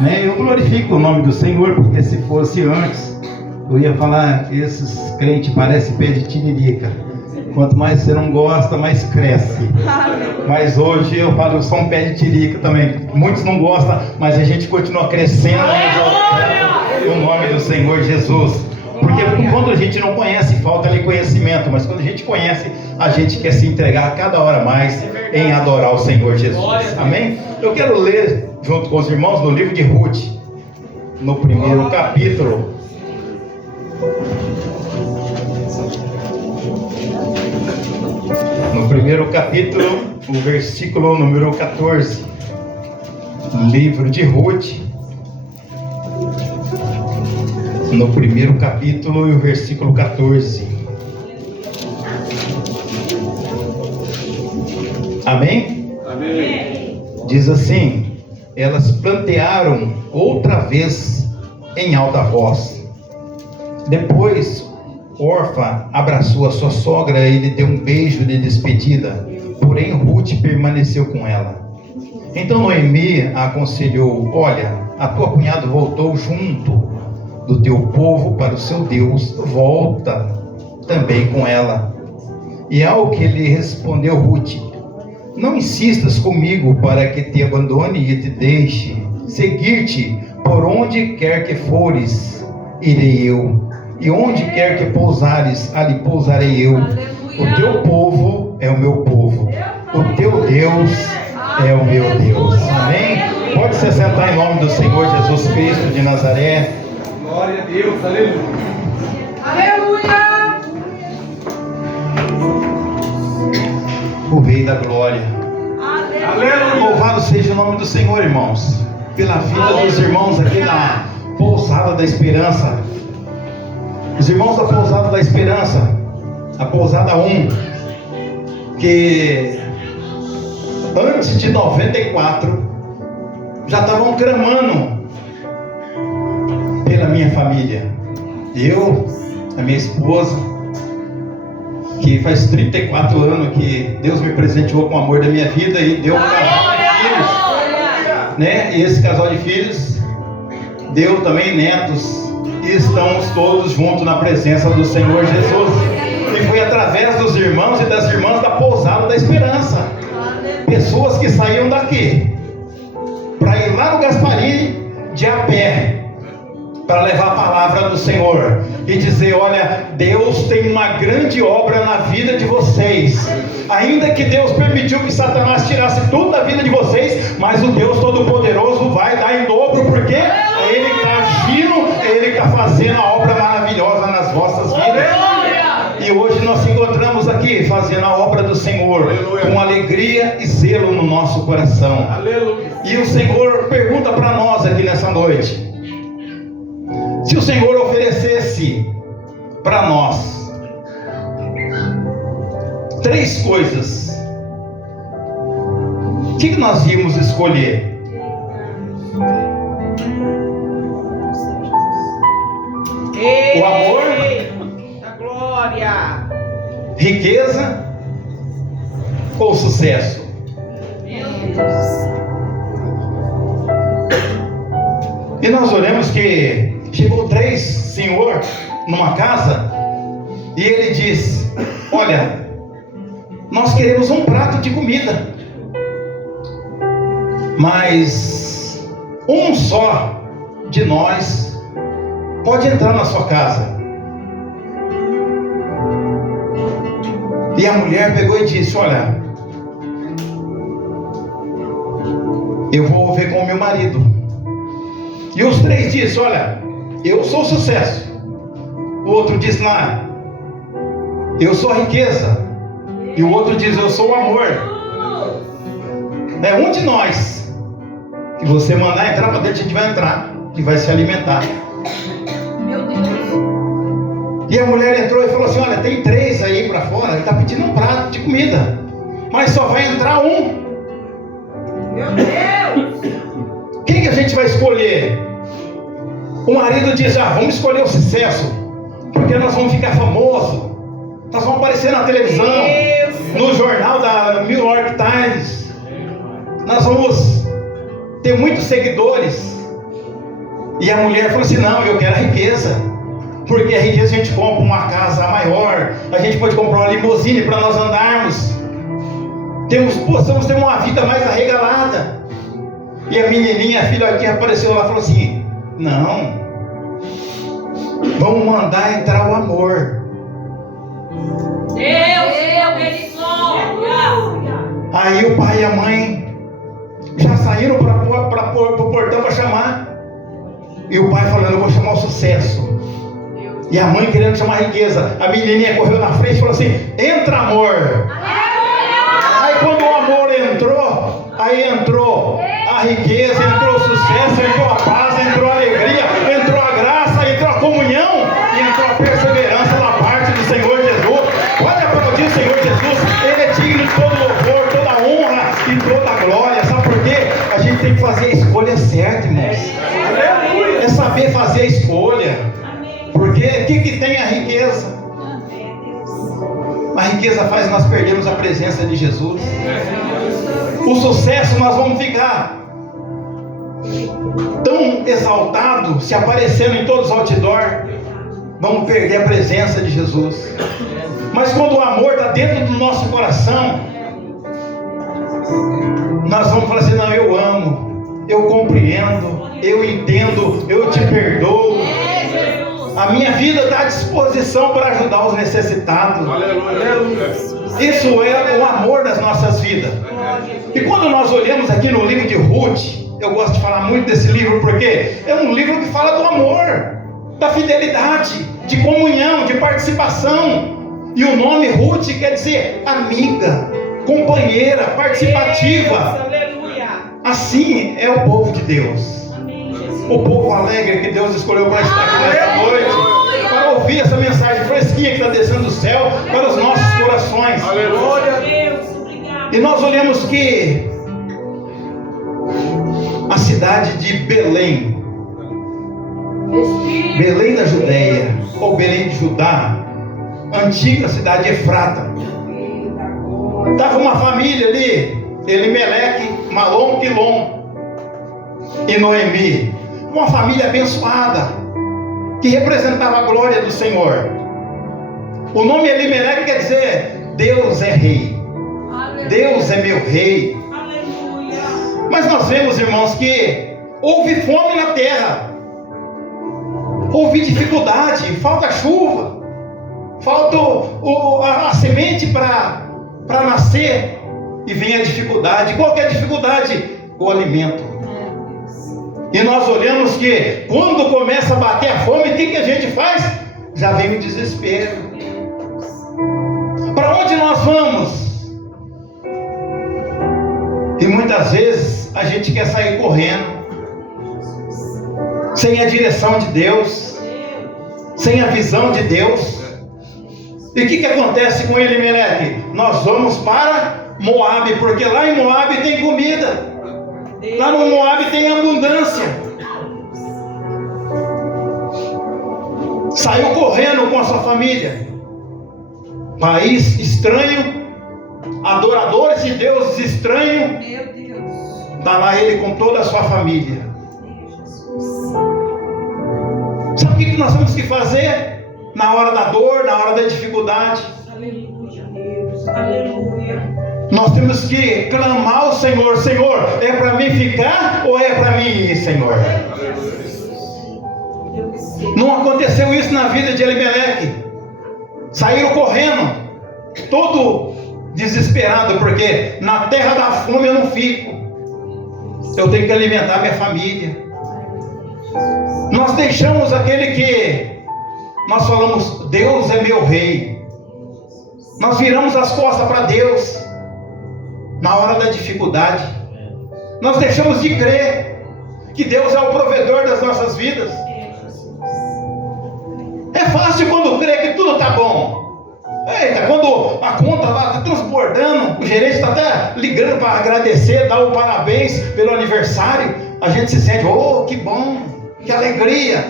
Né? Eu glorifico o nome do Senhor, porque se fosse antes, eu ia falar, esses crentes parecem pé de tiririca. Quanto mais você não gosta, mais cresce. Mas hoje eu falo, eu sou um pé de tiririca também. Muitos não gostam, mas a gente continua crescendo no nome do Senhor Jesus. Porque quando a gente não conhece, falta ali conhecimento. Mas quando a gente conhece, a gente quer se entregar a cada hora mais em adorar o Senhor Jesus. Amém? Eu quero ler junto com os irmãos no livro de Ruth, no primeiro capítulo. No primeiro capítulo, o versículo número 14. Livro de Ruth, no primeiro capítulo e o versículo 14. Amém? Amém. Diz assim: elas plantearam outra vez em alta voz. Depois Orfa abraçou a sua sogra e lhe deu um beijo de despedida, porém Ruth permaneceu com ela. Então Noemi a aconselhou: olha, a tua cunhada voltou junto do teu povo para o seu Deus, volta também com ela. E ao que lhe respondeu Ruth: não insistas comigo para que te abandone e te deixe seguir-te por onde quer que fores, irei eu. E onde quer que pousares, ali pousarei eu. O teu povo é o meu povo, o teu Deus é o meu Deus. Amém? Pode se sentar em nome do Senhor Jesus Cristo de Nazaré. Glória a Deus, aleluia. Aleluia! O Rei da Glória. Aleluia. Louvado seja o nome do Senhor, irmãos, pela vida dos irmãos aqui na Pousada da Esperança. Os irmãos da Pousada da Esperança, a Pousada 1, que antes de 94 já estavam clamando pela minha família. Eu, a minha esposa, que faz 34 anos que Deus me presenteou com o amor da minha vida e deu um casal de filhos, né? E esse casal de filhos deu também netos. E estamos todos juntos na presença do Senhor Jesus. E foi através dos irmãos e das irmãs da Pousada da Esperança. Pessoas que saíam daqui para ir lá no Gasparini de a pé, para levar a palavra do Senhor e dizer: olha, Deus tem uma grande obra na vida de vocês. Ainda que Deus permitiu que Satanás tirasse tudo da vida de vocês, mas o Deus Todo-Poderoso vai dar em dobro, porque Ele está agindo, Ele está fazendo a obra maravilhosa nas vossas vidas. E hoje nós nos encontramos aqui fazendo a obra do Senhor, com alegria e zelo no nosso coração. E o Senhor pergunta para nós aqui nessa noite: se o Senhor oferecesse para nós 3 coisas, o que nós íamos escolher? O amor, a glória, riqueza ou sucesso? meu Deus. E nós olhamos que chegou 3 senhor numa casa e ele diz: olha, nós queremos um prato de comida, mas um só de nós pode entrar na sua casa. E a mulher pegou e disse: olha, eu vou ver com o meu marido. E os 3 disseram: olha, eu sou sucesso. O outro diz lá: eu sou a riqueza. E o outro diz: eu sou o amor. É um de nós que você mandar entrar para dentro, a gente vai entrar e vai se alimentar. Meu Deus. E a mulher entrou e falou assim: olha, tem 3 aí para fora, ele está pedindo um prato de comida, mas só vai entrar um. Meu Deus. Quem que a gente vai escolher? O marido diz: ah, vamos escolher o sucesso, porque nós vamos ficar famosos, nós vamos aparecer na televisão, no jornal da New York Times, nós vamos ter muitos seguidores. E a mulher falou assim: não, eu quero a riqueza. Porque a riqueza a gente compra uma casa maior, a gente pode comprar uma limusine para nós andarmos. Possamos ter uma vida mais arregalada. E a menininha, a filha aqui apareceu lá e falou assim: não, vamos mandar entrar o amor. Deus, glória. Aí o pai e a mãe já saíram para o portão para chamar. E o pai falando: eu vou chamar o sucesso. E a mãe querendo chamar a riqueza. A menininha correu na frente e falou assim: entra, amor. Aí quando o amor entrou, aí entrou a riqueza, entrou o sucesso, entrou a paz, entrou a alegria, entrou a graça, entrou a comunhão e entrou a perseverança da parte do Senhor Jesus. Pode aplaudir o Senhor Jesus. Ele é digno de todo louvor, toda honra e toda glória. Sabe por quê? A gente tem que fazer a escolha certa, irmãos. É saber fazer a escolha. Porque o que tem a riqueza? A riqueza faz nós perdermos a presença de Jesus. O sucesso, nós vamos ficar tão exaltados, se aparecendo em todos os outdoor, vamos perder a presença de Jesus. Mas quando o amor está dentro do nosso coração, nós vamos falar assim: não, eu amo, eu compreendo, eu entendo, eu te perdoo. A minha vida está à disposição para ajudar os necessitados. Isso é o amor das nossas vidas. E quando nós olhamos aqui no livro de Ruth, eu gosto de falar muito desse livro porque é um livro que fala do amor, da fidelidade, de comunhão, de participação. E o nome Ruth quer dizer amiga, companheira, participativa. Assim é o povo de Deus. O povo alegre que Deus escolheu para estar aqui nesta noite, para ouvir essa mensagem fresquinha que está descendo do céu para os nossos corações. Aleluia. E nós olhamos que a cidade de Belém, Belém da Judéia, ou Belém de Judá, antiga cidade de Efrata, estava uma família ali, Elimeleque, Malom, Quilom e Noemi. Uma família abençoada, que representava a glória do Senhor. O nome Elimeleque quer dizer: Deus é rei. Deus é meu rei. Mas nós vemos, irmãos, que houve fome na terra, houve dificuldade, falta chuva, falta a semente para nascer, e vem a dificuldade. Qual que é a dificuldade? O alimento. E nós olhamos que quando começa a bater a fome, o que a gente faz? Já vem o desespero. Para onde nós vamos? E muitas vezes a gente quer sair correndo, sem a direção de Deus, sem a visão de Deus. E o que acontece com Elimeleque? Nós vamos para Moabe, porque lá em Moabe tem comida. Lá no Moabe tem abundância. Saiu correndo com a sua família. País estranho, adoradores de deuses estranhos. Está lá ele com toda a sua família. Sabe o que nós temos que fazer? Na hora da dor, na hora da dificuldade. Aleluia, Deus. Aleluia. Nós temos que clamar ao Senhor: Senhor, é para mim ficar ou é para mim ir, Senhor? Não aconteceu isso na vida de Elimeleque. Saíram correndo, todo desesperado, porque na terra da fome eu não fico. Eu tenho que alimentar minha família. Nós deixamos aquele que nós falamos: Deus é meu rei. Nós viramos as costas para Deus na hora da dificuldade. Nós deixamos de crer que Deus é o provedor das nossas vidas. É fácil quando crê que tudo está bom. Eita, quando a conta lá está transbordando, o gerente está até ligando para agradecer, dar o parabéns pelo aniversário, a gente se sente: oh, que bom, que alegria.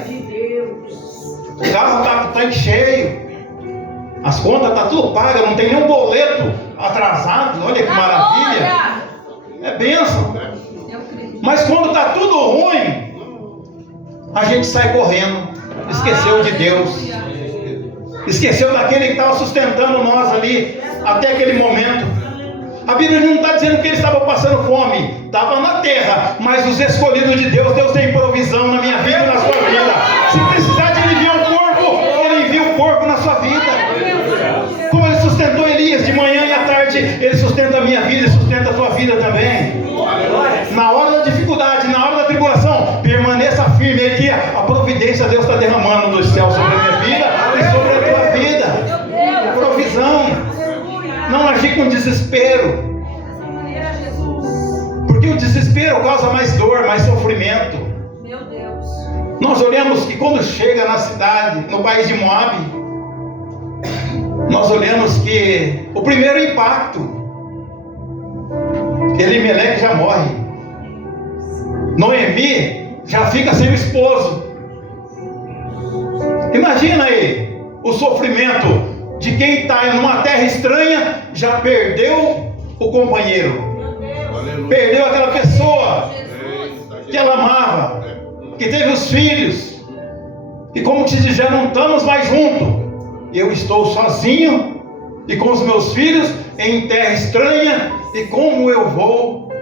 O carro está cheio, as contas estão tudo pagas, não tem nenhum boleto atrasado. Olha que maravilha, é bênção. Mas quando está tudo ruim, a gente sai correndo, esqueceu de Deus, esqueceu daquele que estava sustentando nós ali até aquele momento. A Bíblia não está dizendo que eles estavam passando fome, estava na terra, mas os escolhidos de Deus, Deus tem provisão na minha vida e na sua vida. Se precisar de ele enviar um corpo, ele envia um corpo na sua vida. Como ele sustentou Elias de manhã e à tarde, ele sustenta a minha vida e sustenta a sua vida também. Na hora da dificuldade, na hora da tribulação, permaneça firme, que a providência Deus está derramando dos céus sobre a minha vida e sobre a tua vida. Provisão. Não agir com desespero, porque o desespero causa mais dor, mais sofrimento. Meu Deus. Nós olhamos que quando chega na cidade, no país de Moabe, nós olhamos que o primeiro impacto, Elimeleque já morre, Noemi já fica sem o esposo. Imagina aí o sofrimento de quem está em uma terra estranha, já perdeu o companheiro, perdeu aquela pessoa que ela amava, que teve os filhos, e como te diz, já não estamos mais juntos. Eu estou sozinho e com os meus filhos em terra estranha, e como eu vou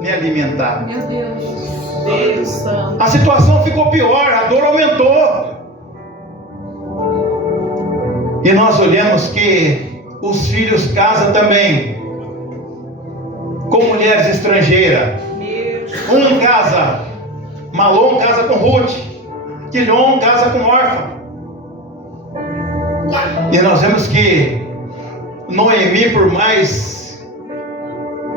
me alimentar? Meu Deus. A situação ficou pior, a dor aumentou. E nós olhamos que os filhos casam também com mulheres estrangeiras. Um casa, Malom casa com Ruth, Quilhom casa com Orfa. E nós vemos que Noemi, por mais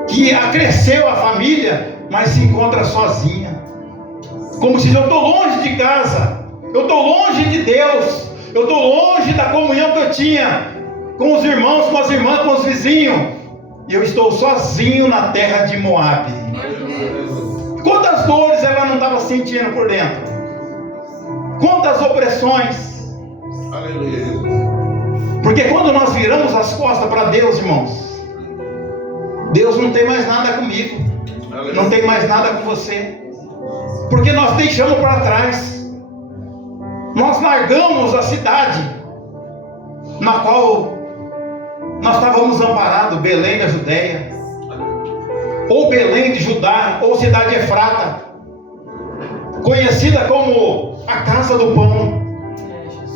que acresceu a família, mas se encontra sozinha. Como se diz, eu estou longe de casa, eu estou longe de Deus. Eu estou longe da comunhão que eu tinha com os irmãos, com as irmãs, com os vizinhos. E eu estou sozinho na terra de Moabe. Quantas dores ela não estava sentindo por dentro? Quantas opressões? Porque quando nós viramos as costas para Deus, irmãos, Deus não tem mais nada comigo, não tem mais nada com você, porque nós deixamos para trás. Nós largamos a cidade na qual nós estávamos amparados, Belém da Judéia, ou Belém de Judá, ou cidade Efrata, conhecida como a casa do pão,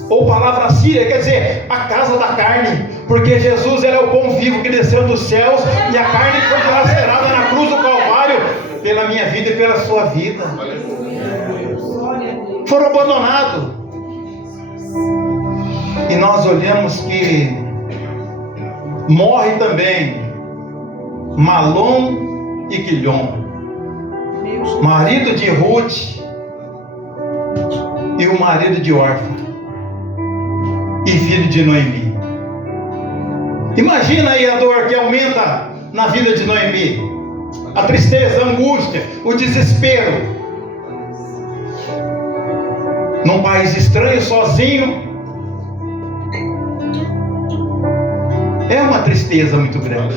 ou palavra síria, quer dizer, a casa da carne, porque Jesus era o pão vivo que desceu dos céus, e a carne foi dilacerada na cruz do Calvário, pela minha vida e pela sua vida. Foram abandonados. E nós olhamos que morre também Malom e Quilhom, marido de Ruth e o marido de Orfa, e filho de Noemi. Imagina aí a dor que aumenta na vida de Noemi, a tristeza, a angústia, o desespero, num país estranho, sozinho. É uma tristeza muito grande.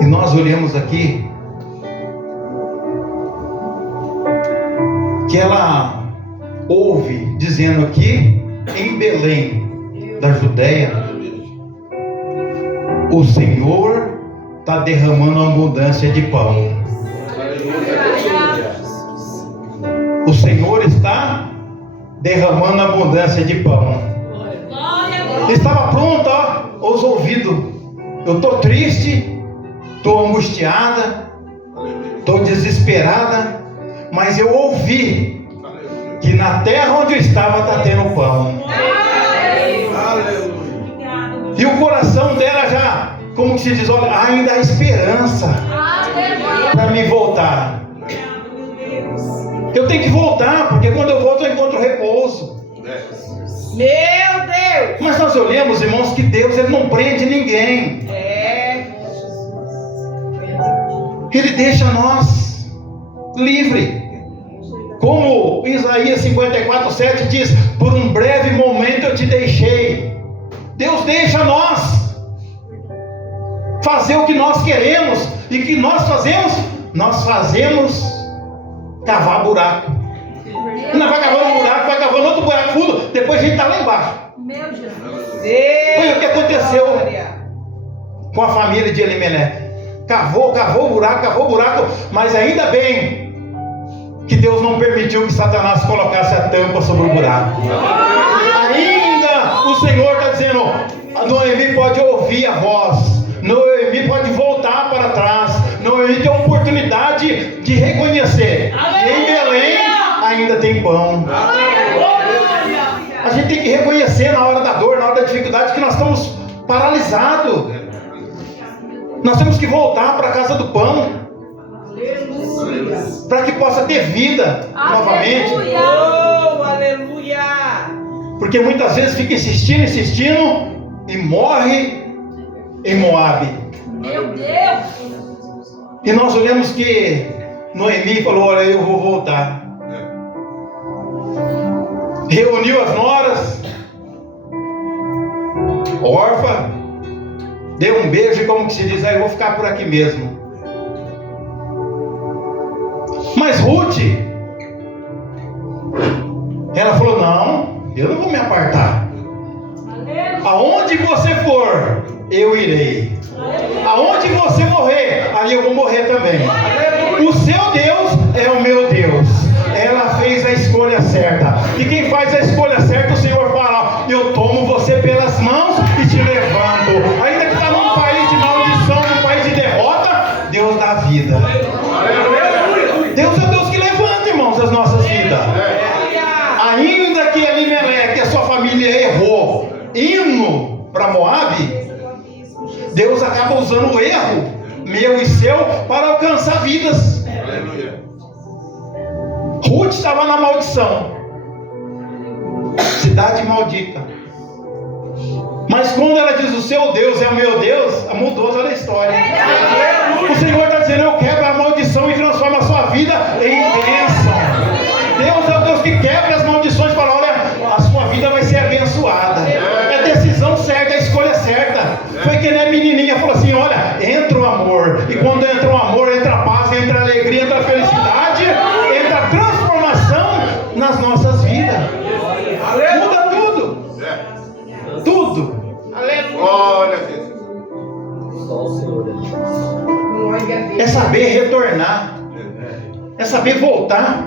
E nós olhamos aqui que ela ouve dizendo aqui em Belém da Judéia, o Senhor está derramando abundância de pão. O Senhor está derramando abundância de pão. Estava pronto, ó, os ouvidos. Eu estou triste, estou angustiada, estou desesperada, mas eu ouvi que na terra onde eu estava está tendo pão. E o coração dela já, como se diz, olha, ainda há esperança para me voltar. Eu tenho que voltar, porque quando eu volto eu encontro repouso. Meu Deus! Mas nós olhamos, irmãos, que Deus ele não prende ninguém. Ele deixa nós livre. Como Isaías 54:7 diz: por um breve momento eu te deixei. Deus deixa nós. fazer o que nós queremos. E o que nós fazemos? Nós fazemos cavar buraco. E nós vai cavando um buraco, vai cavando outro buraco fundo, depois a gente está lá embaixo. Meu Jesus. Foi o que aconteceu com a família de Elimeleque. Cavou o buraco, mas ainda bem que Deus não permitiu que Satanás colocasse a tampa sobre o buraco. Ainda o Senhor está dizendo: Noemi pode ouvir a voz, Noemi pode voltar para trás, Noemi tem a oportunidade de reconhecer que em Belém ainda tem pão. A gente tem que reconhecer na hora da dor, na hora da dificuldade, que nós estamos paralisados. Nós temos que voltar para a casa do pão, para que possa ter vida novamente. Oh, aleluia! Porque muitas vezes fica insistindo e morre em Moabe. Meu Deus. E nós olhamos que Noemi falou: olha, eu vou voltar. Reuniu as noras, órfã, deu um beijo e, como que se diz, eu vou ficar por aqui mesmo. Mas Ruth, ela falou: não, eu não vou me apartar. Aonde você for, eu irei. Aonde você morrer, ali eu vou morrer também. O seu Deus é o meu Deus. Ela fez a escolha certa. E quem faz a escolha certa, o Senhor fala: eu tomo você pelas mãos e te levanto. Ainda que está num país de maldição, num país de derrota, Deus dá vida. Deus é o Deus que levanta, irmãos, as nossas vidas. Ainda que Elimeleque, a sua família, errou indo para Moabe, Deus acaba usando o erro meu e seu para alcançar vidas. Ruth estava na maldição, cidade maldita. Mas quando ela diz: o seu Deus é o meu Deus, mudou toda a história. O Senhor está dizendo: eu quebro a maldição e transformo a sua vida em bênção. Deus é o Deus que quebra as maldições para: olha, a sua vida vai ser abençoada. É a decisão certa, é a escolha certa. Foi que nem a menininha falou assim: olha, entra o amor. E quando entra o amor, entra a paz, entra a alegria, entra a felicidade, entra a transformação nas nossas vidas. Muda tudo. Tudo. Glória a Deus. É saber retornar. É saber voltar.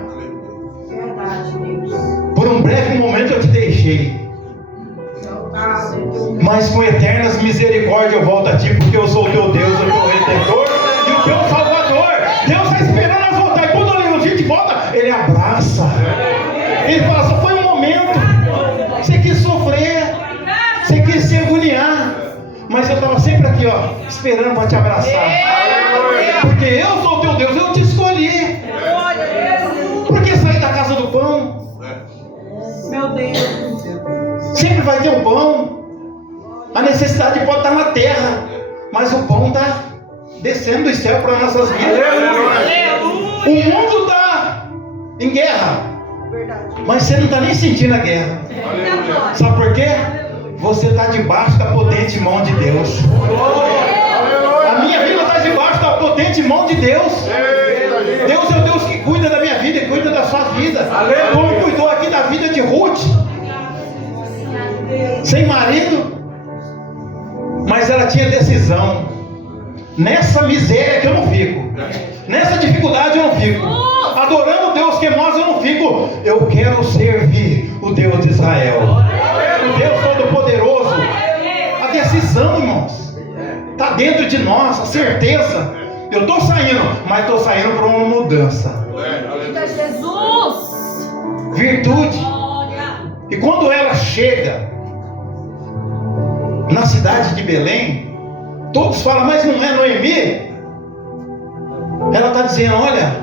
Por um breve momento eu te deixei, mas com eternas misericórdias eu volto a ti, porque eu sou o teu Deus, o teu Redentor e o teu Salvador. Deus está esperando nós voltar. E quando a gente volta, Ele abraça. Ele fala: só foi um momento. Você quis sofrer, você quis se agoniar, mas eu estava sempre aqui, esperando para te abraçar. Porque eu sou o teu Deus, eu te escolhi. Por que sair da casa do pão? Meu Deus. Sempre vai ter um pão. A necessidade pode estar na terra, mas o pão está descendo do céu para nossas vidas. O mundo está em guerra, mas você não está nem sentindo a guerra. Sabe por quê? Você está debaixo da potente mão de Deus. A minha vida está debaixo da potente mão de Deus. Deus é o Deus que cuida da minha vida e cuida da sua vida. Como cuidou aqui da vida de Ruth, sem marido, mas ela tinha decisão. Nessa miséria que eu não fico, nessa dificuldade eu não fico, adorando o Deus que é nós eu não fico. Eu quero servir o Deus de Israel, o Deus Todo-Poderoso. A decisão, irmãos, está dentro de nós, a certeza. Eu estou saindo, mas estou saindo para uma mudança. Jesus. Virtude. E quando ela chega na cidade de Belém, todos falam: mas não é Noemi? Ela está dizendo: olha,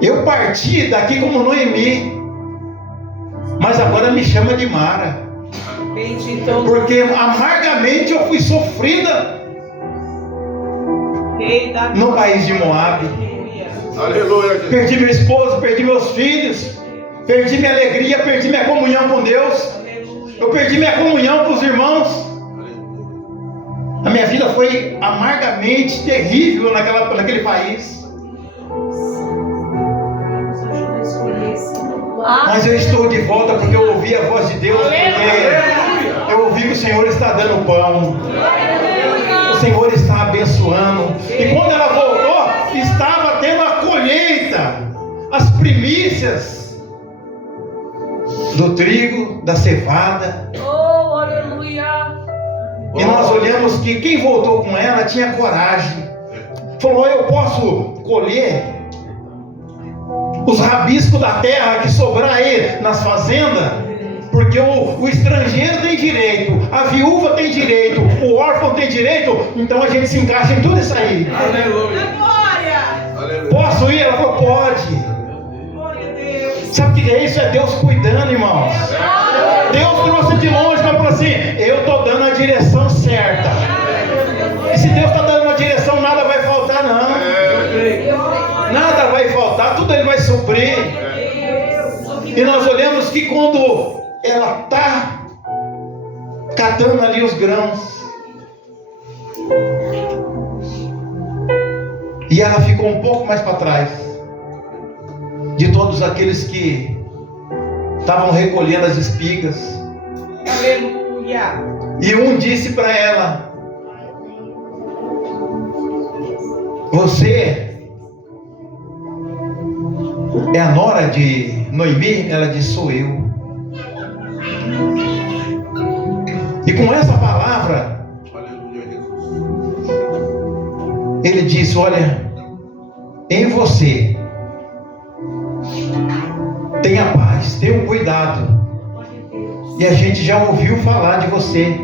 eu parti daqui como Noemi, mas agora me chama de Mara, porque amargamente eu fui sofrida no país de Moabe. Aleluia. Perdi meu esposo, perdi meus filhos, perdi minha alegria, perdi minha comunhão com Deus, eu perdi minha comunhão com os irmãos. A minha vida foi amargamente terrível naquele país. Mas eu estou de volta porque eu ouvi a voz de Deus, porque eu ouvi que o Senhor está dando pão, o Senhor está abençoando. E quando ela voltou, estava tendo a colheita, as primícias do trigo, da cevada. Oh, aleluia. E nós olhamos que quem voltou com ela tinha coragem. Falou: eu posso colher os rabiscos da terra que sobrar aí nas fazendas, porque o estrangeiro tem direito, a viúva tem direito, o órfão tem direito, então a gente se encaixa em tudo isso aí. Aleluia. Glória. Posso ir? Ela falou: pode. Glória a Deus. Sabe o que é isso? É Deus cuidando, irmãos. Deus trouxe de longe, mas falou assim: eu estou dando a direção certa. E se Deus está dando a direção, nada vai faltar, não. Nada vai faltar, tudo Ele vai suprir. E nós olhamos que quando ela está catando ali os grãos, e ela ficou um pouco mais para trás de todos aqueles que estavam recolhendo as espigas. Aleluia. E um disse para ela: você é a nora de Noemi? Ela disse: sou eu. E com essa palavra, ele disse: olha, em você tenha paz, tenha cuidado. E a gente já ouviu falar de você,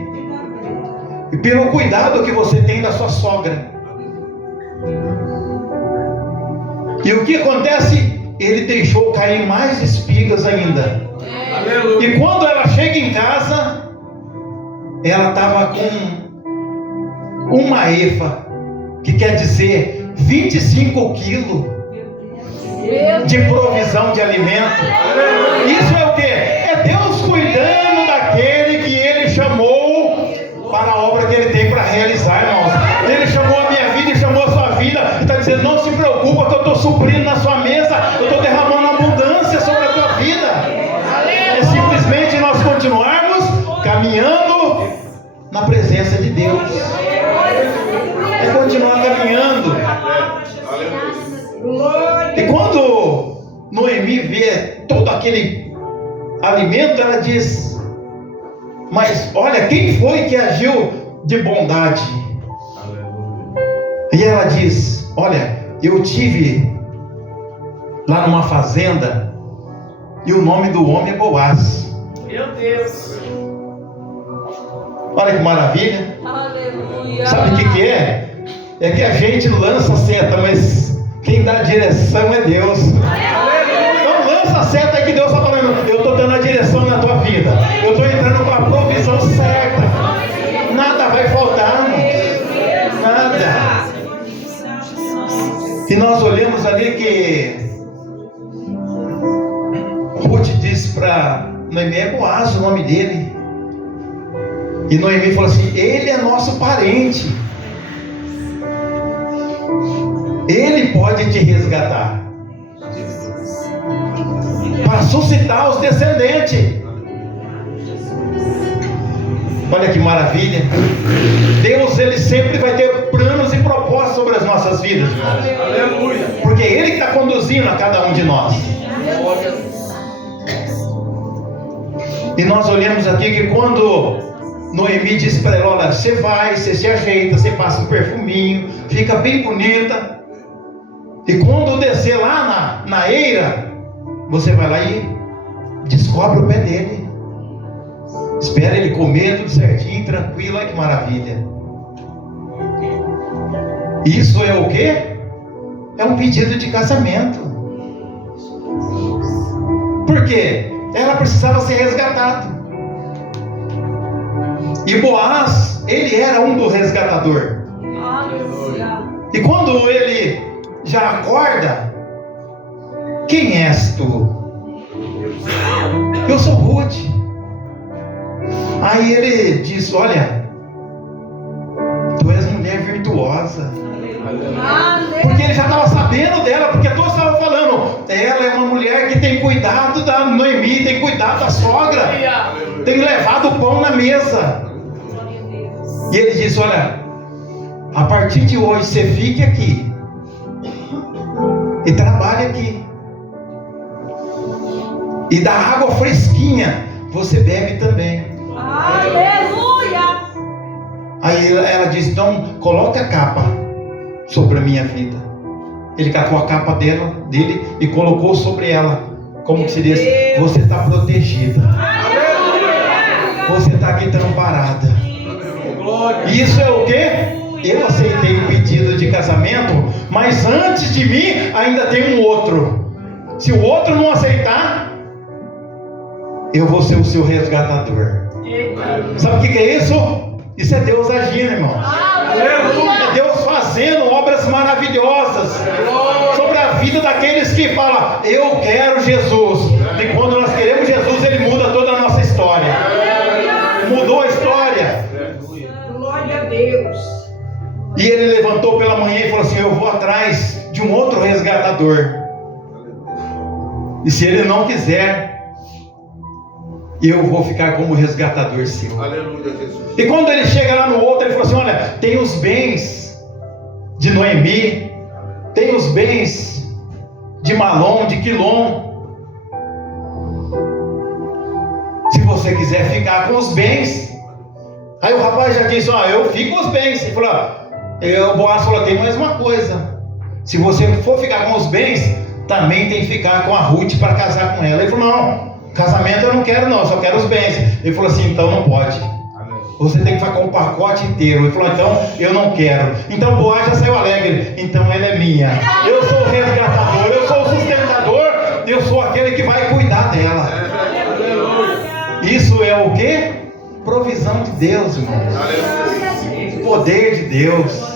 e pelo cuidado que você tem da sua sogra. E o que acontece? Ele deixou cair mais espigas ainda. Aleluia. E quando ela chega em casa, ela estava com uma efa, que quer dizer 25 quilos de provisão de alimento. Isso é o que? É Deus cuidando daquele que Ele chamou para a obra que Ele tem para realizar, irmãos. Ele chamou a minha vida e chamou a sua vida, e está dizendo: não se preocupa que eu estou suprindo na sua mesa, eu estou derramando abundância sobre a tua vida. É simplesmente nós continuarmos caminhando na presença de Deus. É continuar caminhando. E quando Noemi vê todo aquele alimento, ela diz: mas olha, quem foi que agiu de bondade? E ela diz: olha, eu tive lá numa fazenda, e o nome do homem é Boaz. Meu Deus. Olha que maravilha. Aleluia. Sabe o que é? É que a gente lança a seta, mas quem dá a direção é Deus. Então lança a seta aí que Deus está falando: eu estou dando a direção na tua vida, eu estou entrando com a provisão certa, nada vai faltar, nada. E nós olhamos ali que Ruth disse para Noemi: é Boaz o nome dele. E Noemi falou assim: ele é nosso parente, ele pode te resgatar para suscitar os descendentes. Olha que maravilha. Deus, Ele sempre vai ter planos e propósitos sobre as nossas vidas, irmãos. Aleluia. Porque Ele que está conduzindo a cada um de nós. E nós olhamos aqui que quando Noemi disse para ela: olha, você vai, você se ajeita, você passa um perfuminho, fica bem bonita, e quando descer lá na eira, você vai lá e descobre o pé dele, espera ele comer tudo certinho, tranquilo. Olha que maravilha. Isso é o quê? É um pedido de casamento. Por quê? Ela precisava ser resgatada. E Boaz, ele era um do resgatador. Aleluia. E quando ele já acorda: quem és tu? Eu sou Ruth. Aí ele diz: olha, virtuosa. Aleluia. Porque ele já estava sabendo dela, porque todos estavam falando, ela é uma mulher que tem cuidado da Noemi, tem cuidado da sogra, tem levado o pão na mesa. E ele disse, olha, a partir de hoje você fique aqui e trabalhe aqui, e da água fresquinha você bebe também. Aleluia. Aí ela disse, então coloca a capa sobre a minha vida. Ele catou a capa dele e colocou sobre ela, como que se diz, você está protegida, você está aqui amparada. E isso é o quê? Eu aceitei o pedido de casamento, mas antes de mim ainda tem um outro. Se o outro não aceitar, eu vou ser o seu resgatador. Sabe o que é isso? Isso é Deus agindo, irmão. É Deus fazendo obras maravilhosas sobre a vida daqueles que falam, eu quero Jesus. E quando nós queremos Jesus, Ele muda toda a nossa história. Mudou a história. Glória a Deus. E ele levantou pela manhã e falou assim, eu vou atrás de um outro resgatador. E se ele não quiser, eu vou ficar como resgatador seu. Aleluia, Jesus. E quando ele chega lá no outro, ele falou assim, olha, tem os bens de Noemi, tem os bens de Malom, de Quilom. Se você quiser ficar com os bens. Aí o rapaz já disse, eu fico com os bens. Ele falou, o Boaz falou, tem mais uma coisa. Se você for ficar com os bens, também tem que ficar com a Ruth para casar com ela. Ele falou, não, casamento eu não quero não, só quero os bens. Ele falou assim, então não pode. Você tem que ficar com o pacote inteiro. Ele falou, então eu não quero. Então Boaz já saiu alegre. Então ela é minha. Eu sou o resgatador, eu sou o sustentador, eu sou aquele que vai cuidar dela. Isso é o quê? Provisão de Deus, irmão. Poder de Deus.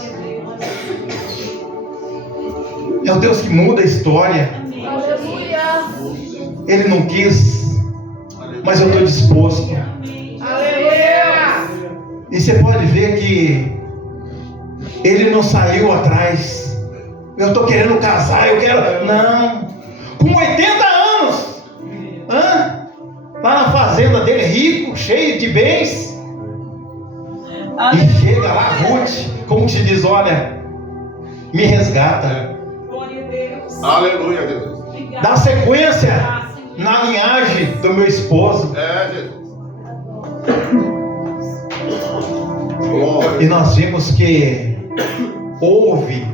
É o Deus que muda a história. Ele não quis, mas eu estou disposto. E você pode ver que ele não saiu atrás. Eu estou querendo casar, eu quero. Não. Com 80 anos. Lá na fazenda dele, rico, cheio de bens. E chega lá, Ruth, como te diz, olha, me resgata. Aleluia, Jesus. Dá sequência na linhagem do meu esposo. Jesus. Glória. E nós vimos que houve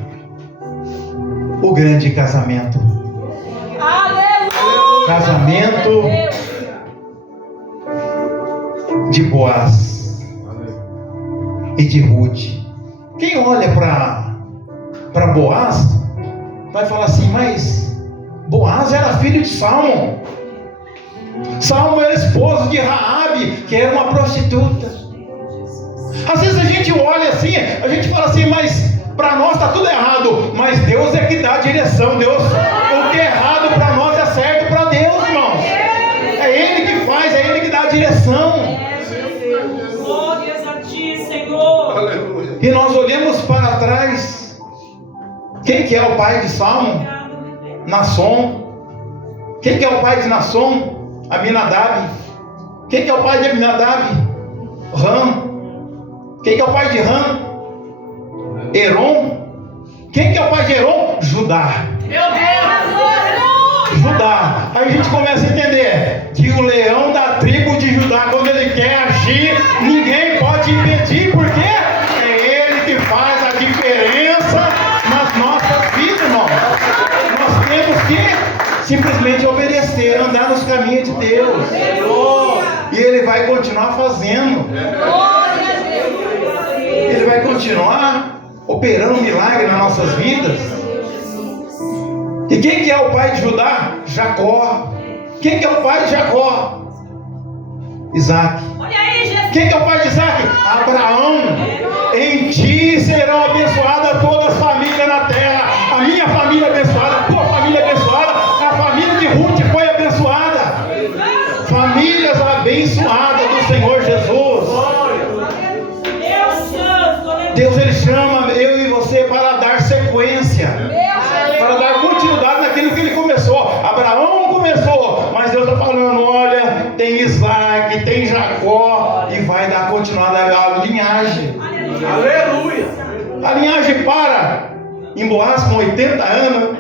o grande casamento. Aleluia. Casamento de Boaz e de Ruth. Quem olha para Boaz vai falar assim, mas Boaz era filho de Salmão. Salmão era esposo de Raabe, que era uma prostituta. Às vezes a gente olha assim, a gente fala assim, mas para nós está tudo errado. Mas Deus é que dá a direção. Deus, o que é errado para nós é certo para Deus, irmãos. É Ele que faz, é Ele que dá a direção. Glórias a Ti, Senhor. Aleluia. E nós olhamos para trás. Quem que é o pai de Salmão? Nasson. Quem que é o pai de Nasson? Aminadab. Quem que é o pai de Aminadab? Ram. Quem que é o pai de Ram? Herom. Quem que é o pai de Herom? Judá. Judá. Aí a gente começa a entender que o leão da tribo de Judá, quando ele quer agir, ninguém pode impedir, porque é ele que faz a diferença nas nossas vidas, irmão. Nós temos que simplesmente obedecer, andar nos caminhos de Deus. E Ele vai continuar fazendo. Ele vai continuar operando milagre nas nossas vidas. E quem que é o pai de Judá? Jacó. Quem que é o pai de Jacó? Isaac. Quem que é o pai de Isaac? Abraão. Em ti serão abençoadas todas as famílias na terra. A minha família abençoada, a tua família abençoada, a família de Ruth foi abençoada. Famílias abençoadas do Senhor Jesus. Deus, Ele chama eu em Boaz com 80 anos.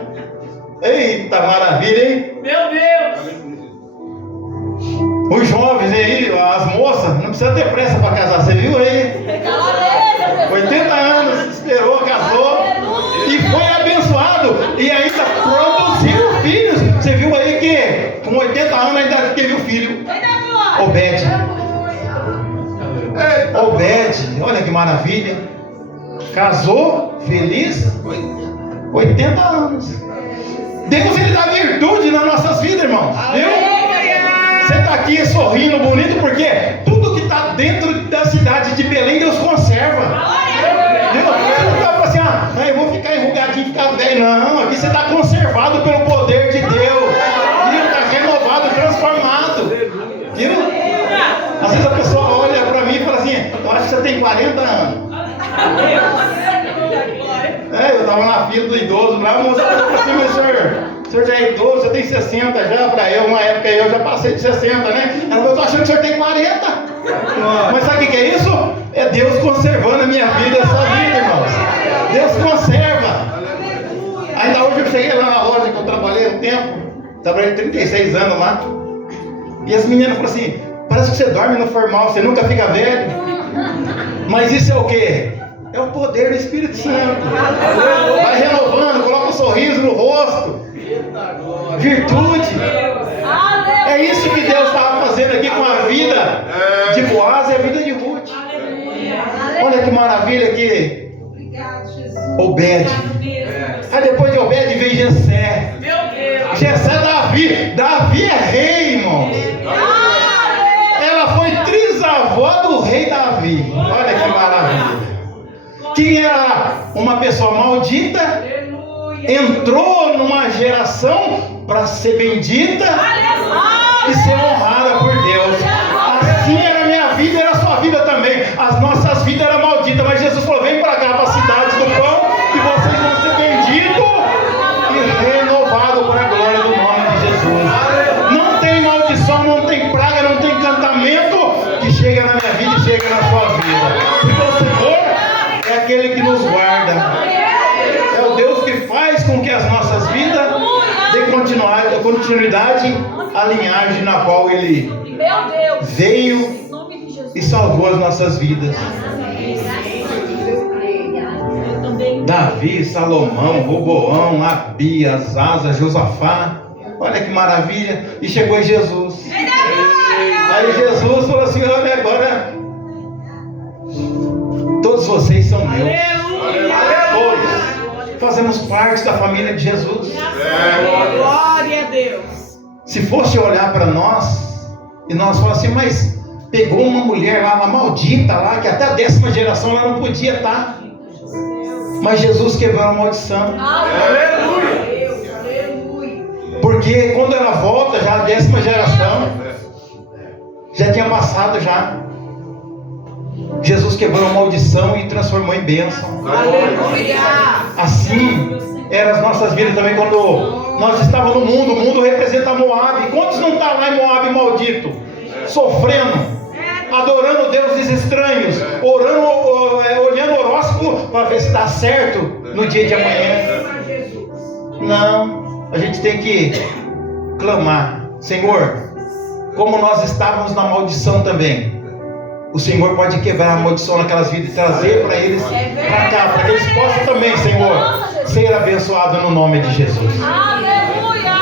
Eita maravilha, hein? Meu Deus. Os jovens aí, as moças, não precisa ter pressa para casar, você viu aí? 80 anos, esperou, casou e foi abençoado e ainda produziu filhos. Você viu aí que com 80 anos ainda teve o filho Obed. Obed, olha que maravilha. Casou, feliz, 80 anos. Deus, ele dá virtude nas nossas vidas, irmãos. Viu? Você está aqui sorrindo, bonito, porque tudo que está dentro da cidade de Belém, Deus conserva. Viu? Não dá para assim, eu vou ficar enrugadinho, ficar velho. Não, aqui você está conservado pelo poder de Deus. Viu? Está renovado, transformado. Viu? Às vezes a pessoa olha para mim e fala assim, eu acho que você tem 40 anos. Eu estava na fila do idoso, lá, a moça falou assim, mas o senhor já é idoso, você tem 60 já, para eu, uma época eu já passei de 60, né? Ela falou, eu tô achando que o senhor tem 40. Mas sabe o que é isso? É Deus conservando a minha vida, a sua vida, irmãos. Deus conserva. Ainda hoje eu cheguei lá na loja que eu trabalhei um tempo, trabalhei 36 anos lá, e as meninas falaram assim, parece que você dorme no formal, você nunca fica velho. Mas isso é o quê? É o poder do Espírito Santo. Vai renovando, coloca um sorriso no rosto. Virtude. É isso que Deus estava fazendo aqui com a vida de Boaz e a vida de Ruth. Olha que maravilha que Obed. Aí depois de Obed vem Jessé. Jessé é Davi. Davi é rei, irmão. Ela foi trisavó do rei Davi. Olha que maravilha. Quem era uma pessoa maldita, entrou numa geração para ser bendita e ser honrada por Deus. Assim era a minha vida, era a sua vida também. As nossas vidas eram malditas, mas Jesus falou, vem para cá, para a cidade do pão, e vocês vão ser benditos e renovados para a glória do nome de Jesus. Não tem maldição, não tem praga, não tem encantamento que chega na minha vida e chega na sua vida. Porque o Senhor é aquele que nos guarda. É o Deus que faz com que as nossas vidas dê continuidade à linhagem na qual Ele veio e salvou as nossas vidas. Davi, Salomão, Roboão, Abias, Asa, Josafá. Olha que maravilha. E chegou em Jesus. Aí Jesus falou assim, olha agora, todos vocês são meus. Todos. Fazemos parte da família de Jesus. Glória a Deus. Se fosse olhar para nós e nós falar assim, mas pegou uma mulher lá, uma maldita lá, que até a 10ª geração ela não podia estar. Mas Jesus quebrou a maldição. Aleluia. Porque quando ela volta, já a 10ª geração já tinha passado já. Jesus quebrou a maldição e transformou em bênção. Aleluia. Assim eram as nossas vidas também quando nós estávamos no mundo. O mundo representa Moab. Quantos não estão lá em Moab maldito? Sofrendo, adorando deuses estranhos, orando, olhando o horóscopo para ver se está certo no dia de amanhã. Não, a gente tem que clamar, Senhor, como nós estávamos na maldição também, o Senhor pode quebrar a maldição naquelas vidas e trazer para eles para cá, para que eles possam também, Senhor, ser abençoados no nome de Jesus. Aleluia.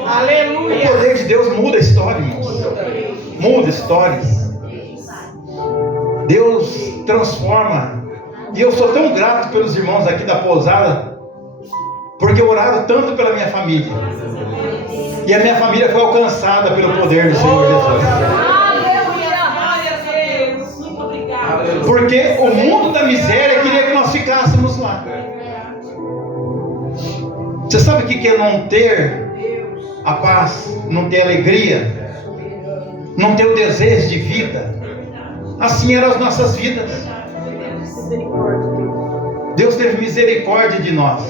O Aleluia. poder de Deus muda a história, irmãos. Muda histórias. Deus transforma. E eu sou tão grato pelos irmãos aqui da pousada, porque oraram tanto pela minha família. E a minha família foi alcançada pelo poder do Senhor Jesus. Porque o mundo da miséria queria que nós ficássemos lá. Você sabe o que é não ter a paz, não ter alegria, não ter o desejo de vida? Assim eram as nossas vidas. Deus teve misericórdia de nós.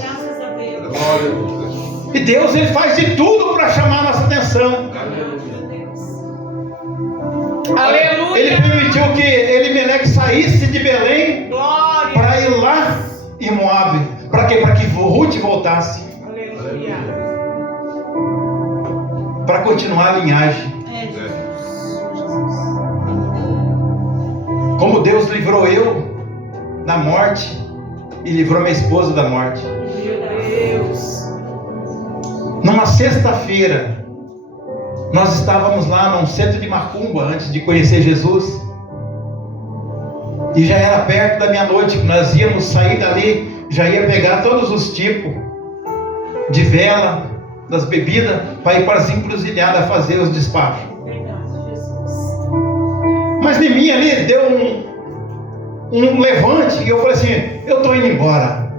E Deus, Ele faz de tudo para chamar a nossa atenção. Aleluia. Ele permitiu que Elimeleque saísse de Belém para ir lá em Moab, para quê? Para que Ruth voltasse. Aleluia. Para continuar a linhagem. Como Deus livrou eu da morte e livrou minha esposa da morte. Meu Deus. Numa sexta-feira, nós estávamos lá num centro de macumba antes de conhecer Jesus. E já era perto da meia-noite que nós íamos sair dali, já ia pegar todos os tipos de vela, das bebidas, para ir para as encruzilhadas fazer os despachos. Mas em mim ali deu um levante e eu falei assim: eu estou indo embora.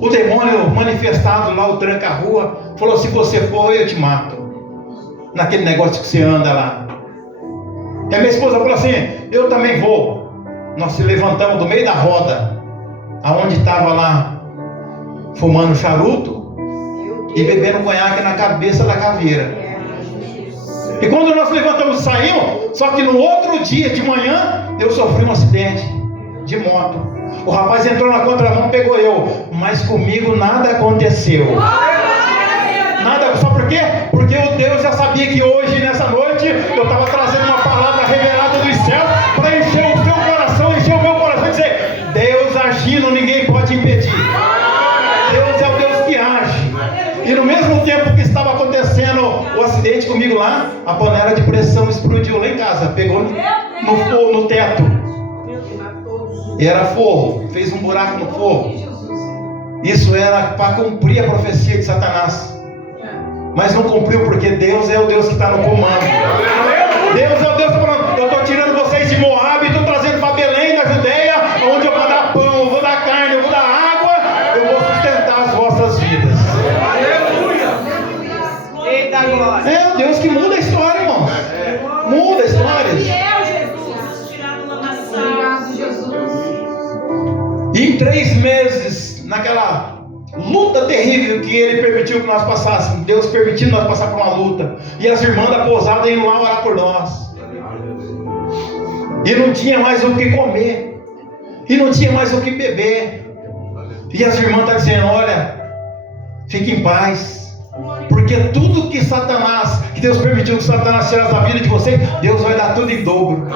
O demônio manifestado lá, o tranca-rua, falou: se você for, eu te mato. Naquele negócio que você anda lá. E a minha esposa falou assim: eu também vou. Nós se levantamos do meio da roda, aonde estava lá fumando charuto e bebendo conhaque na cabeça da caveira. E quando nós levantamos e saímos, só que no outro dia de manhã eu sofri um acidente de moto. O rapaz entrou na contramão, pegou eu, mas comigo nada aconteceu. Nada, sabe por quê? Porque o Deus já sabia que hoje, nessa noite, eu estava trazendo uma palavra revelada dos céus para encher o seu coração, encher o meu coração e dizer: Deus agindo, ninguém pode impedir. Deus é o Deus que age. E no mesmo tempo que estava acontecendo o acidente comigo lá, a panela de pressão explodiu lá em casa, pegou no teto. E era forro, fez um buraco no forro. Isso era para cumprir a profecia de Satanás. Mas não cumpriu, porque Deus é o Deus que está no comando. Deus é o Deus que está falando: eu estou tirando vocês de Moab e estou trazendo para Belém, da Judeia, onde eu vou dar pão, eu vou dar carne, eu vou dar água, eu vou sustentar as vossas vidas. Eita glória. É o Deus que muda a história, irmãos. Muda a história. E em 3 meses, naquela luta terrível que Ele permitiu que nós passássemos, Deus permitiu nós passar por uma luta, e as irmãs da pousada iam lá orar por nós, e não tinha mais o que comer, e não tinha mais o que beber, e as irmãs estão dizendo: olha, fique em paz, porque tudo que Satanás, que Deus permitiu que Satanás tirasse da vida de vocês, Deus vai dar tudo em dobro.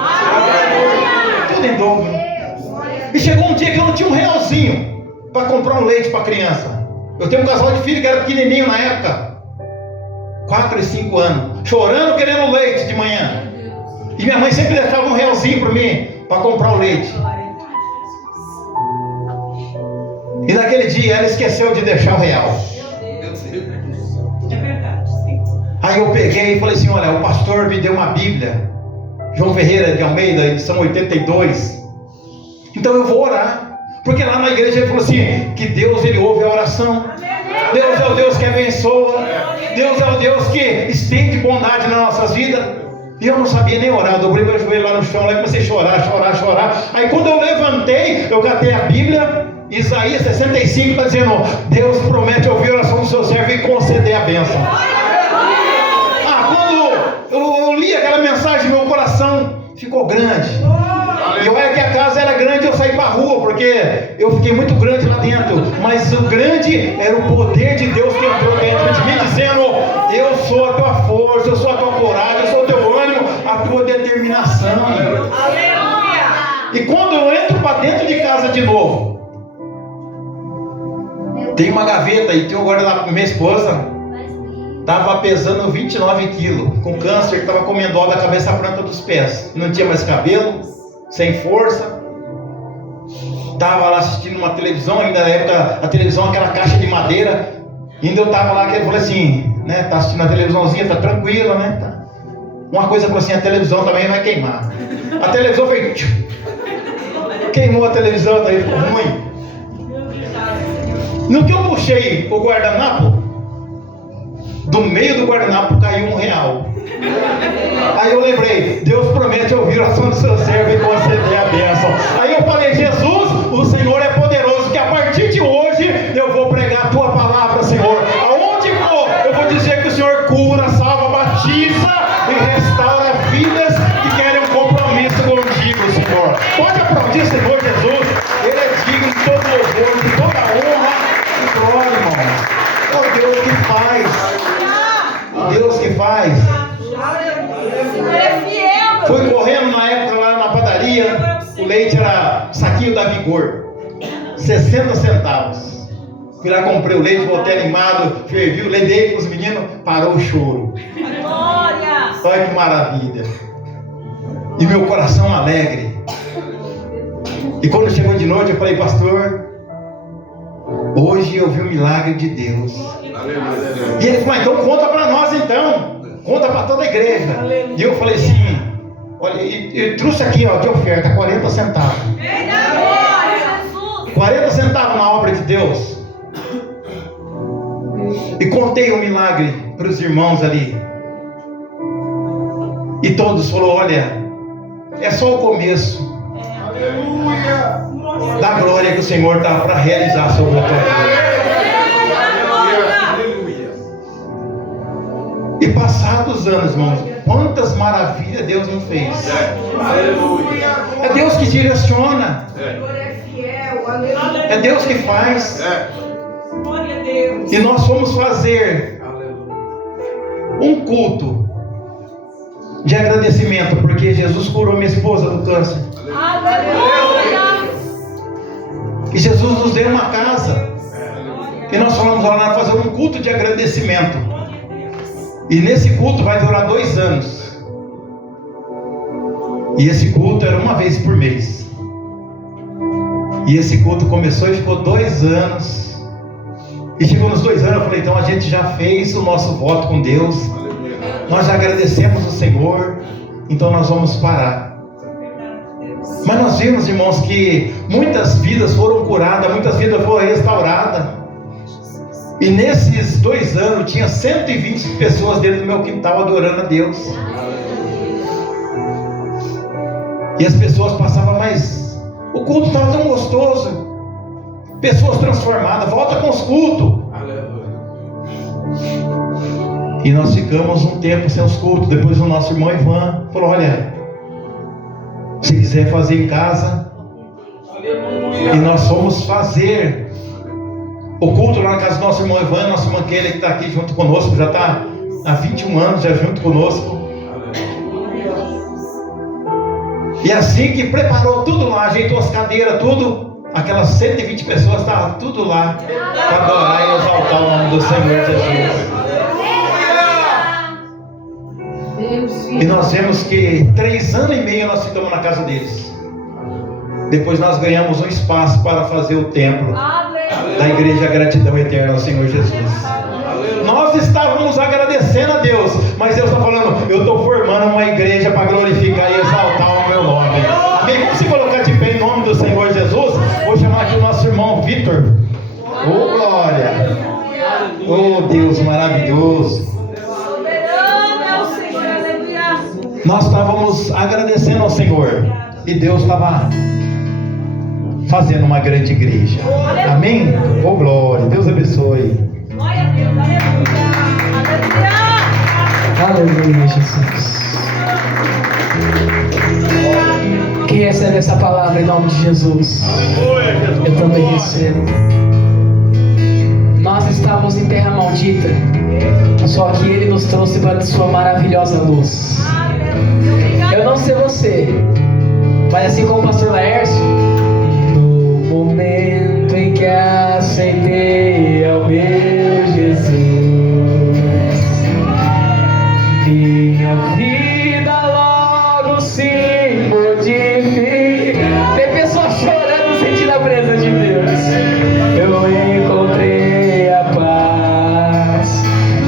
Tudo em dobro. E chegou um dia que eu não tinha um realzinho para comprar um leite para a criança. Eu tenho um casal de filho que era pequenininho na época, 4 e 5 anos, chorando querendo leite de manhã. E minha mãe sempre deixava um realzinho para mim, para comprar o leite. E naquele dia ela esqueceu de deixar o real. Aí eu peguei e falei assim: olha, o pastor me deu uma Bíblia, João Ferreira de Almeida, edição 82. Então eu vou orar, porque lá na igreja ele falou assim: que Deus, Ele ouve a oração. Deus é o Deus que abençoa. Deus é o Deus que estende bondade nas nossas vidas. E eu não sabia nem orar, eu dobrei meu joelho lá no chão, lá e comecei a chorar. Aí quando eu levantei, eu catei a Bíblia, Isaías 65 está dizendo: Deus promete ouvir a oração do seu servo e conceder a bênção. Quando eu li aquela mensagem, meu coração ficou grande. E olha que a casa era grande, eu saí para a rua, porque eu fiquei muito grande lá dentro. Mas o grande era o poder de Deus que entrou dentro de mim, dizendo: eu sou a tua força, eu sou a tua coragem, eu sou o teu ânimo, a tua determinação. Aleluia. E quando eu entro para dentro de casa de novo, tem uma gaveta e tem um guarda-roupa. Minha esposa estava pesando 29 quilos, com câncer, que estava comendo dó da cabeça à planta dos pés. Não tinha mais cabelo, sem força. Estava lá assistindo uma televisão, ainda na época a televisão, aquela caixa de madeira. Ainda eu estava lá, que ele falou assim, né? Tá assistindo a televisãozinha, tá tranquila, né? Tá. Uma coisa falou assim: a televisão também vai queimar. A televisão fez, queimou a televisão, daí ficou ruim. No que eu puxei o guardanapo, do meio do guardanapo caiu R$1. Aí eu lembrei: Deus promete ouvir a oração do seu servo e conceder a bênção. Aí eu falei: Jesus, o Senhor é poderoso, que a partir de hoje eu vou pregar a tua palavra, Senhor. Aonde for, eu vou dizer que o Senhor cura, salva, batiza e restaura vidas que querem um compromisso contigo, Senhor. Pode aplaudir, Senhor Jesus. Ele é digno de todo louvor, de toda honra cor. 60 centavos. Fui lá, comprei o leite, voltei animado, fervi o leite, dei para os meninos, parou o choro. Glória! Olha que maravilha. E meu coração alegre. E quando chegou de noite, eu falei, pastor, hoje eu vi o milagre de Deus. E ele falou, então conta para nós então. Conta para toda a igreja. E eu falei assim, olha, eu trouxe aqui ó, de oferta 40 centavos. 40 centavos na obra de Deus. E contei o milagre para os irmãos ali. E todos falaram, olha, é só o começo da glória que o Senhor está para realizar sobre a tua vida. E passados os anos, irmãos, quantas maravilhas Deus não fez. É Deus que direciona. É Deus que faz. Glória a Deus. E nós fomos fazer um culto de agradecimento, porque Jesus curou minha esposa do câncer. Aleluia. E Jesus nos deu uma casa. E nós falamos lá fazer um culto de agradecimento. E nesse culto vai durar 2 anos. E esse culto era uma vez por mês. E esse culto começou e ficou 2 anos. E chegou nos 2 anos, eu falei, então a gente já fez o nosso voto com Deus. Nós já agradecemos o Senhor. Então nós vamos parar. Mas nós vimos, irmãos, que muitas vidas foram curadas, muitas vidas foram restauradas. E nesses 2 anos tinha 120 pessoas dentro do meu quintal adorando a Deus. E as pessoas passavam, mas o culto estava tão gostoso. Pessoas transformadas, volta com os cultos. E nós ficamos um tempo sem os cultos. Depois o nosso irmão Ivan falou, olha, se quiser fazer em casa. E nós fomos fazer o culto lá na casa do nosso irmão Ivan, nosso irmão Kelly, que está aqui junto conosco, já está há 21 anos já junto conosco. E assim que preparou tudo lá, ajeitou as cadeiras, tudo, aquelas 120 pessoas estavam tudo lá para adorar e exaltar o nome do Senhor Jesus. E nós vemos que 3 anos e meio nós ficamos na casa deles. Depois nós ganhamos um espaço para fazer o templo da Igreja Gratidão Eterna ao Senhor Jesus. Nós estávamos agradecendo a Deus, mas Deus está falando, eu estou formando uma igreja para glorificar e exaltar o meu nome. Amém? Vamos se colocar de pé em nome do Senhor Jesus. Vou chamar aqui o nosso irmão Vitor. Oh glória! Oh Deus maravilhoso! Soberano é o Senhor, aleluia. Nós estávamos agradecendo ao Senhor e Deus estava fazendo uma grande igreja. Amém? Oh glória! Deus abençoe. Glória a Deus, aleluia. Aleluia, Jesus. Quem recebe essa palavra em nome de Jesus? Eu também recebo. Nós estávamos em terra maldita, só que Ele nos trouxe para sua maravilhosa luz. Eu não sei você, mas assim como o pastor Laércio, no momento em que aceitei ao meu Jesus, minha vida logo se modifica. Tem pessoas chorando sentindo a presença de Deus. Eu encontrei a paz,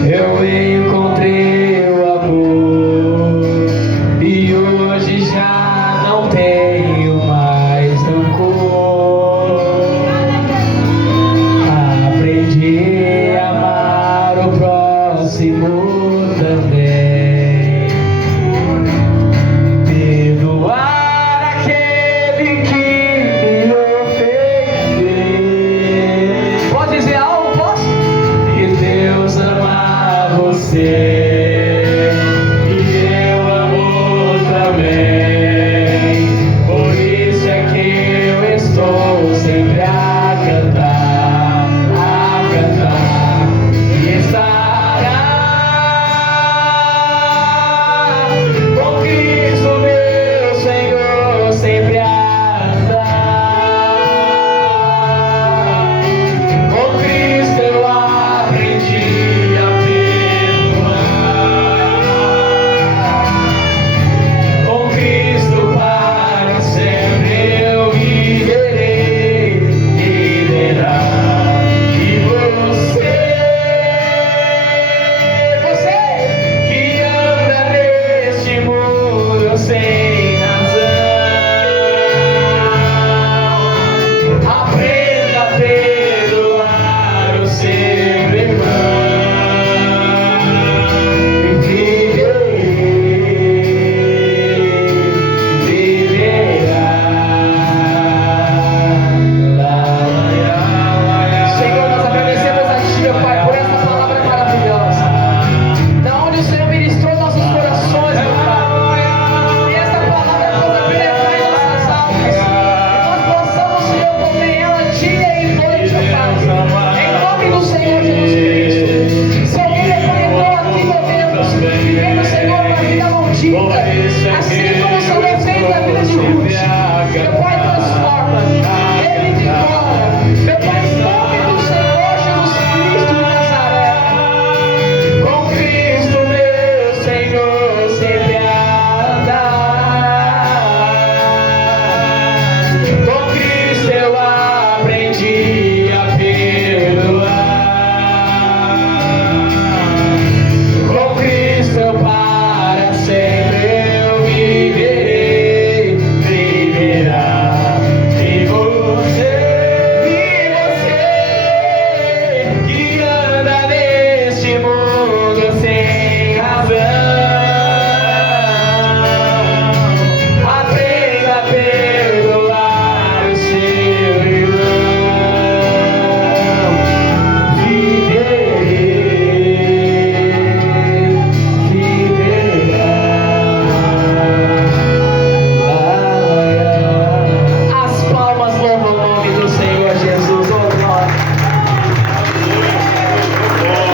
eu encontrei o amor, e hoje já não tenho mais rancor. Aprendi a amar o próximo também, perdoar aquele que me ofendeu. Pode dizer algo? Posso? E Deus ama você.